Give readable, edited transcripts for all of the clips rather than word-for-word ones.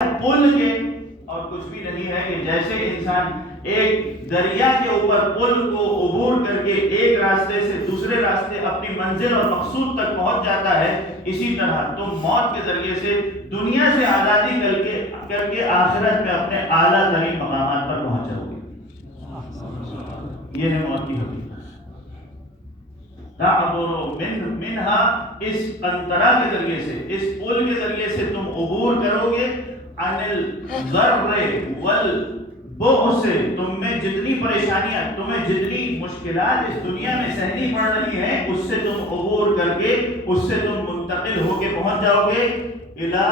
پل کے اور کچھ بھی نہیں ہے کہ جیسے انسان ایک دریا کے اوپر پل کو عبور کر کے ایک راستے سے دوسرے راستے اپنی منزل اور مقصود تک پہنچ جاتا ہے، اسی طرح تم موت کے ذریعے سے دنیا سے آزادی کر کے آخرت میں اپنے اعلیٰ ترین مقامات پر پہنچ جاؤ گے۔ یہ ہے موت کی حقیقت۔ تعبر منہا، اس قنطرہ کے ذریعے سے، اس پل کے ذریعے سے تم عبور کرو گے، عن الضر والبؤس، تم میں جتنی پریشانیاں، تمہیں جتنی مشکلات اس دنیا میں سہنی پڑ رہی ہیں، اس سے تم عبور کر کے، اس سے تم منتقل ہو کے پہنچ جاؤ گے الی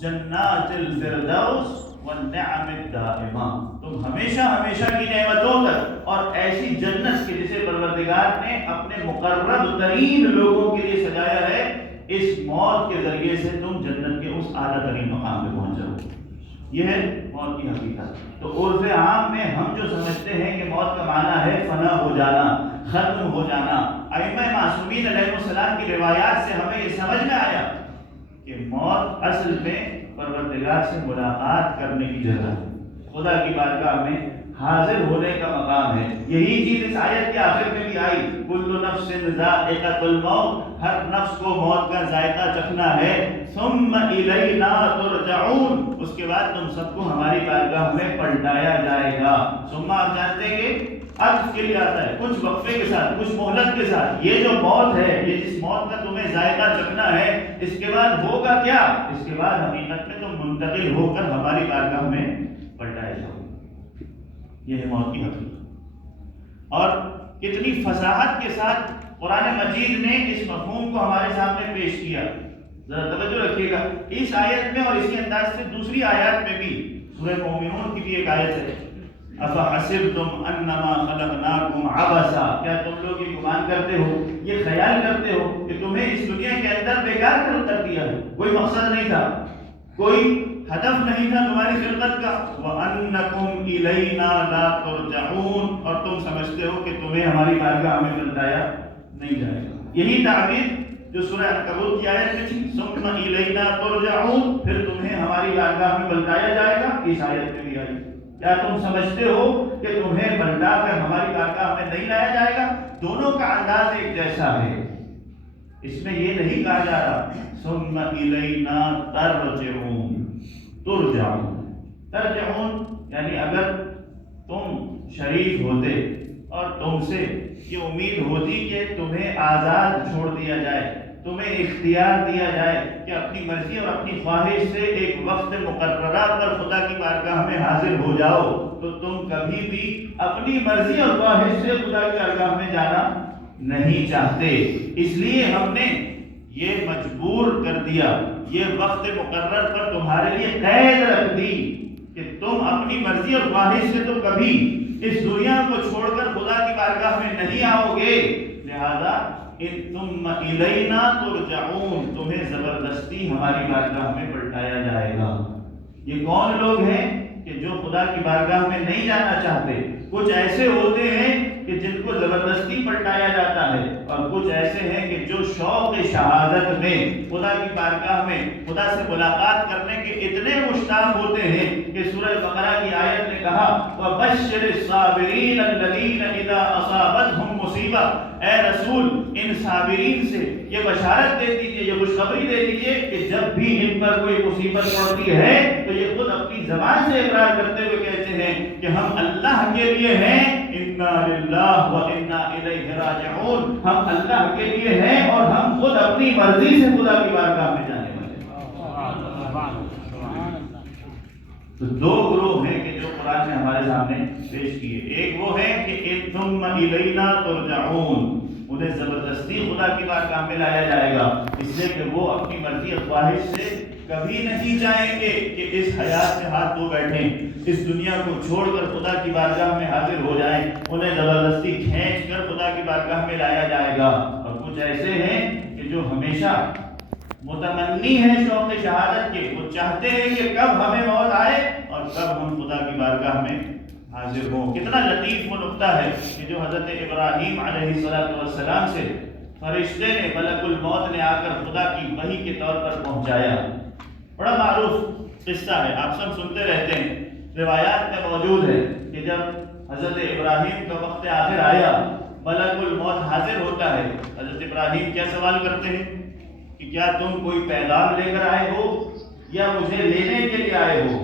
جنات الفردوس والنعم الدائمہ، تم ہمیشہ ہمیشہ کی نعمتوں تک اور ایسی جنت کے جسے پروردگار نے اپنے مقرب ترین لوگوں کے لیے سجایا ہے، اس موت کے ذریعے سے تم جنت کے اس اعلیٰ ترین مقام پہ پہنچ جاؤ۔ یہ ہے موت کی حقیقت۔ تو عرف عام میں ہم جو سمجھتے ہیں کہ موت کا معنی ہے فنا ہو جانا، ختم ہو جانا، ائمہ معصومین علیہ السلام کی روایات سے ہمیں یہ سمجھ میں آیا کہ موت اصل میں پروردگار سے ملاقات کرنے کی جگہ ہے، خدا کی بارگاہ میں حاضر ہونے کا مقام ہے۔ یہی چیز اس آیت کے آخر میں بھی آئی، کل نفس ذائقۃ الموت، ہر نفس کو موت کا ذائقہ چکھنا ہے، ثم الینا ترجعون، اس کے بعد تم سب کو ہماری بارگاہ میں پلٹایا جائے گا۔ ثم آپ جانتے ہیں کہ عطف کے لیے آتا ہے، کچھ وقفے کے ساتھ، کچھ مہلت کے ساتھ۔ یہ جو موت ہے، یہ جس موت کا تمہیں ذائقہ چکھنا ہے، اس کے بعد ہوگا کیا؟ اس کے بعد حقیقت میں تم منتقل ہو کر ہماری بارگاہ میں پلٹائے جاؤ۔ یہ ہے موت کی حقیقت۔ اور کتنی فصاحت کے ساتھ قرآن مجید نے اس مفہوم کو ہمارے سامنے پیش کیا۔ ذرا توجہ رکھیے گا، اس آیت میں اور اسی انداز سے دوسری آیات میں بھی، سورہ مومنون کی بھی ایک آیت ہے، افحسبتم انما خلقناکم عبثا، کیا تم لوگ یہ گمان کرتے ہو، یہ خیال کرتے ہو کہ تمہیں اس دنیا کے اندر بیکار کر دیا ہے، کوئی مقصد نہیں تھا، کوئی ہدف نہیں تھا تمہاری خلقت کا، وَأَنَّكُمْ إِلَيْنَا لَا تُرْجَعُونَ، اور تم سمجھتے ہو کہ تمہیں ہماری بارگاہ میں پلٹایا نہیں جائے گا۔ یہی تعبیر جو سورہ عنکبوت کی آیت میں تھی، ثُمَّ إِلَيْنَا تُرْجَعُونَ، پھر تمہیں ہماری بارگاہ میں پلٹایا جائے گا، اس آیت میں بھی آئی۔ کیا تم سمجھتے ہو کہ تمہیں پلٹا کر ہماری بارگاہ میں نہیں لایا جائے گا؟ دونوں کا انداز ایک جیسا ہے، اس میں یہ نہیں کہا جا رہا ثُمَّ إِلَيْنَا تَرْجِعُونَ، ترجعون یعنی اگر تم شریف ہوتے اور تم سے یہ امید ہوتی کہ تمہیں آزاد چھوڑ دیا جائے، تمہیں اختیار دیا جائے کہ اپنی مرضی اور اپنی خواہش سے ایک وقت مقررہ پر خدا کی بارگاہ میں حاضر ہو جاؤ، تو تم کبھی بھی اپنی مرضی اور خواہش سے خدا کی بارگاہ میں جانا نہیں چاہتے۔ اس لیے ہم نے یہ مجبور کر دیا، یہ وقت مقرر پر تمہارے لیے قید رکھ دی کہ تم اپنی مرضی اور خواہش سے تو کبھی اس دنیا کو چھوڑ کر خدا کی بارگاہ میں نہیں آؤ گے، لہذا ثم الینا ترجعون، تمہیں زبردستی ہماری بارگاہ میں پلٹایا جائے گا۔ یہ کون لوگ ہیں کہ جو خدا کی بارگاہ میں نہیں جانا چاہتے؟ کچھ ایسے ہوتے ہیں کہ جن کو زبردستی پلٹایا جاتا ہے، اور کچھ ایسے ہیں کہ جو شوق شہادت میں خدا کی بارگاہ میں خدا سے ملاقات کرنے کے اتنے مشتاق ہوتے ہیں کہ سورہ بقرہ کی آیت نے کہا وَبَشِّرِ الصَّابِرِينَ الَّذِينَ إِذَا أَصَابَتْهُمْ مُصِيبَةٌ، اے رسول ان صابرین سے یہ بشارت دے دیجئے، یہ خوشخبری دے دیجئے کہ جب بھی ان پر کوئی مصیبت پڑتی ہے تو یہ خود اپنی زبان سے اقرار کرتے ہوئے کہتے ہیں کہ ہم اللہ کے لیے ہیں، انا للہ وانا الیہ راجعون، ہم اللہ کے لیے ہیں اور ہم خود اپنی مرضی سے خدا کی بارگاہ میں جانے والے ہیں۔ تو دو گروہ ہیں کہ جو قرآن نے ہمارے سامنے پیش کیے، ایک وہ ہے کہ ثم الینا ترجعون، انہیں زبردستی خدا کی بارگاہ میں لایا جائے گا، اس لیے کہ وہ اپنی مرضی اور خواہش سے کبھی نہیں چاہیں گے کہ اس حیات سے ہاتھ دھو بیٹھیں، اس دنیا کو چھوڑ کر خدا کی بارگاہ میں حاضر ہو جائیں، انہیں زبردستی کھینچ کر خدا کی بارگاہ میں لایا جائے گا۔ اور کچھ ایسے ہیں کہ جو ہمیشہ متمنی ہیں شوق شہادت کے، وہ چاہتے ہیں کہ کب ہمیں موت آئے اور کب ہم خدا کی بارگاہ میں حاضر ہوں۔ کتنا لطیف وہ نقطہ ہے کہ جو حضرت ابراہیم علیہ السلام سے فرشتے نے، ملک الموت نے آ کر خدا کی وحی کے طور پر پہنچایا۔ بڑا معروف قصہ ہے، آپ سب سنتے رہتے ہیں، روایات میں موجود ہے کہ جب حضرت ابراہیم کا وقت آخر آیا، ملک الموت حاضر ہوتا ہے، حضرت ابراہیم کیا سوال کرتے ہیں کہ کیا تم کوئی پیغام لے کر آئے ہو یا مجھے لینے کے لیے آئے ہو؟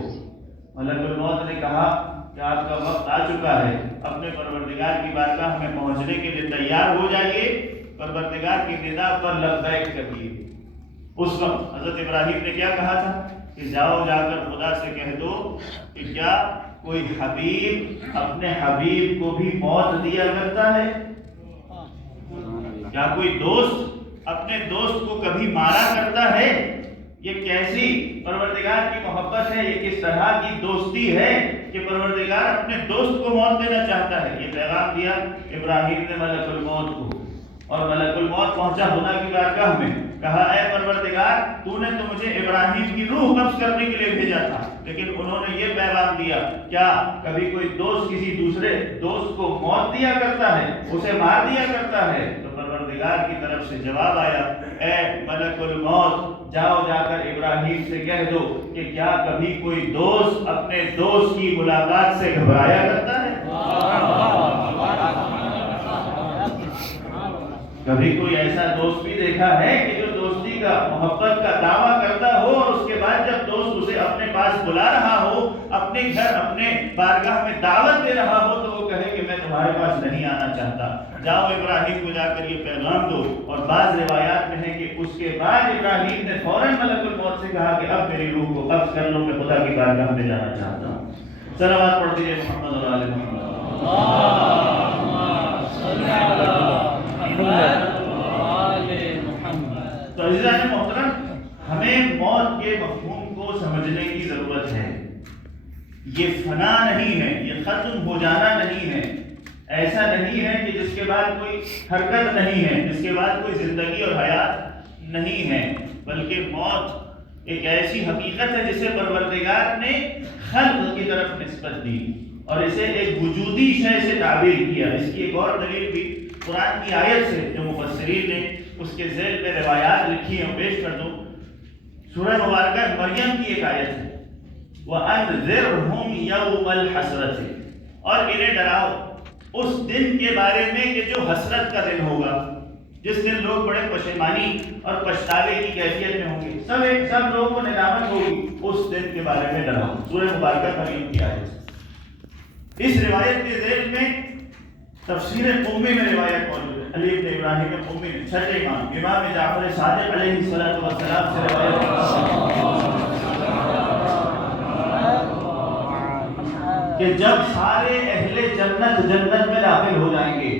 ملک الموت نے کہا کہ آپ کا وقت آ چکا ہے، اپنے پروردگار کی بارگاہ میں پہنچنے کے لیے تیار ہو جائیے، پروردگار کی ندا پر لبیک کریے۔ اس وقت حضرت ابراہیم نے کیا کہا تھا کہ جاؤ جا کر خدا سے کہہ دو کہ کیا کوئی حبیب اپنے حبیب کو بھی موت دیا کرتا ہے؟ کیا کوئی دوست اپنے دوست کو کبھی مارا کرتا ہے؟ یہ کیسی پروردگار کی محبت ہے، یہ کس طرح کی دوستی ہے کہ پروردگار اپنے دوست کو موت دینا چاہتا ہے۔ یہ پیغام دیا ابراہیم نے ملک الموت کو، اور ملک الموت پہنچا خدا کی بارگاہ میں، کہا اے پروردگار تو نے تو مجھے ابراہیم کی روح قبض کرنے کے لیے بھیجا تھا، لیکن انہوں نے یہ پیغام دیا، کیا کبھی کوئی دوست کسی دوسرے دوست کو موت دیا کرتا ہے، اسے مار دیا کرتا ہے؟ تو پروردگار کی طرف سے جواب آیا، اے ملک الموت جاؤ جا کر ابراہیم سے کہہ دو کہ کیا کبھی کوئی دوست اپنے دوست کی ملاقات سے گھبرایا کرتا ہے؟ کبھی کوئی ایسا دوست بھی دیکھا ہے کہ جو دوستی کا محبت کا دعویٰ کرتا ہو اور اس کے بعد جب دوست اسے اپنے پاس بلا رہا ہو، اپنے گھر اپنے بارگاہ میں دعوت دے رہا ہو، تو وہ کہے کہ میں تمہارے پاس نہیں آنا چاہتا؟ جاؤ ابراہیم کو جا کر یہ پیغام دو۔ اور بعض روایات میں ہے کہ اس کے بعد ابراہیم نے فوراً ملک الموت سے کہا کہ اب میری روح کو قبض کر لو، میں خدا کی بارگاہ میں جانا چاہتا ہوں۔ صلوات پڑھ دیجیے محمد اور آل محمد۔ تو عزیزان محترم، ہمیں موت کے مفہوم کو سمجھنے کی ضرورت ہے۔ یہ فنا نہیں ہے، یہ ختم ہو جانا نہیں ہے، ایسا نہیں ہے کہ جس کے بعد کوئی حرکت نہیں ہے، جس کے بعد کوئی زندگی اور حیات نہیں ہے، بلکہ موت ایک ایسی حقیقت ہے جسے پروردگار نے خلق کی طرف نسبت دی اور اسے ایک وجودی شے سے تعبیر کیا۔ اس کی ایک اور دلیل بھی قرآن کی آیت سے جو مفسرین نے اس کے ذیل میں روایات لکھی ہیں پیش کر دوں۔ سورہ مبارکہ مریم کی ایک آیت ہے، وَأَنذِرْهُمْ يَوْمَ الْحَسْرَةِ، اور انہیں ڈراؤ اس دن کے بارے میں کہ جو حسرت کا دن ہوگا، جس دن لوگ بڑے پشیمانی اور پچھتاوے کی کیفیت میں ہوں گے، سب لوگوں کو ندامت ہوگی، اس دن کے بارے میں ڈراؤ۔ سورہ مبارکہ مریم کی آیت۔ اس روایت کے ذیل میں تفسیر قمی میں روایت موجود ہے، علی بن ابراہیم قمی نے چھٹے امام جعفر صادق علیہ السلام سے روایت کہ جب سارے اہل جنت میں داخل ہو جائیں گے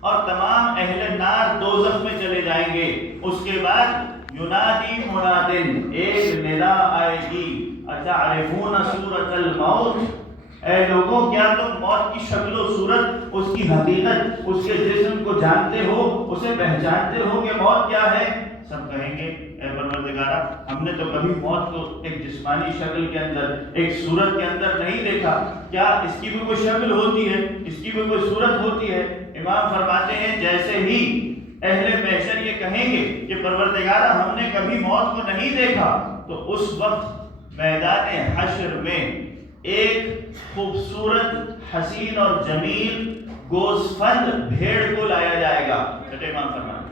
اور تمام اہل نار دوزخ میں چلے جائیں گے، اس کے بعد ینادی منادن، ایک ندا آئے گی، اتعرفون سورۃ الموت، اے لوگوں کیا تم موت کی شکل و صورت، اس کی حقیقت، اس کے جسم کو جانتے ہو، اسے پہچانتے ہو کہ موت کیا ہے؟ سب کہیں گے اے پروردگارا، ہم نے تو کبھی موت کو ایک جسمانی شکل کے اندر، ایک صورت کے اندر نہیں دیکھا، کیا اس کی بھی کوئی شکل ہوتی ہے، اس کی بھی کوئی صورت ہوتی ہے؟ امام فرماتے ہیں جیسے ہی اہل محشر یہ کہیں گے کہ پروردگارا ہم نے کبھی موت کو نہیں دیکھا، تو اس وقت میدان حشر میں ایک خوبصورت حسین اور جمیل گوسفند بھیڑ کو لایا جائے گا، امام فرماتے ہیں،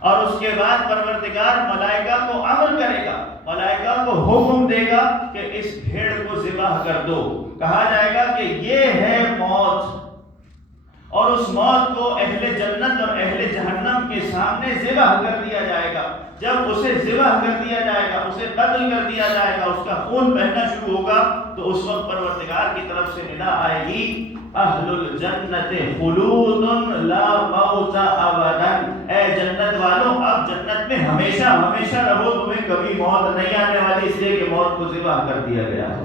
اور اس کے بعد پروردگار ملائکہ کو امر کرے گا، ملائکہ کو حکم دے گا کہ اس بھیڑ کو ذبح کر دو۔ کہا جائے گا کہ یہ ہے موت، اور اس موت کو اہل جنت اور اہل جہنم کے سامنے ذبح کر دیا جائے گا۔ جب اسے ذبح کر دیا جائے گا، اسے قتل کر دیا جائے گا، اس کا خون بہنا شروع ہوگا، تو اس وقت پروردگار کی طرف سے ندا آئے گی، اہل الجنت خلود لا موت ابدا، اے جنت والوں اب جنت میں ہمیشہ ہمیشہ رہو، تمہیں کبھی موت نہیں آنے والی، اس لیے کہ موت کو ذبح کر دیا گیا ہے۔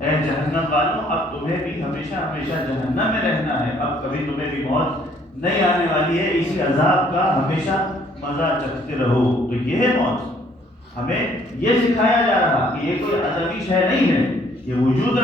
اے جہنم والوں اب تمہیں بھی ہمیشہ ہمیشہ جہنم میں رہنا ہے، اب کبھی تمہیں بھی موت نہیں آنے والی ہے، اسی عذاب کا ہمیشہ مزہ چکھتے رہو۔ تو یہ ہے موت، ہمیں یہ سکھایا جا رہا کہ یہ کوئی عذابی شے نہیں ہے، یہ وجود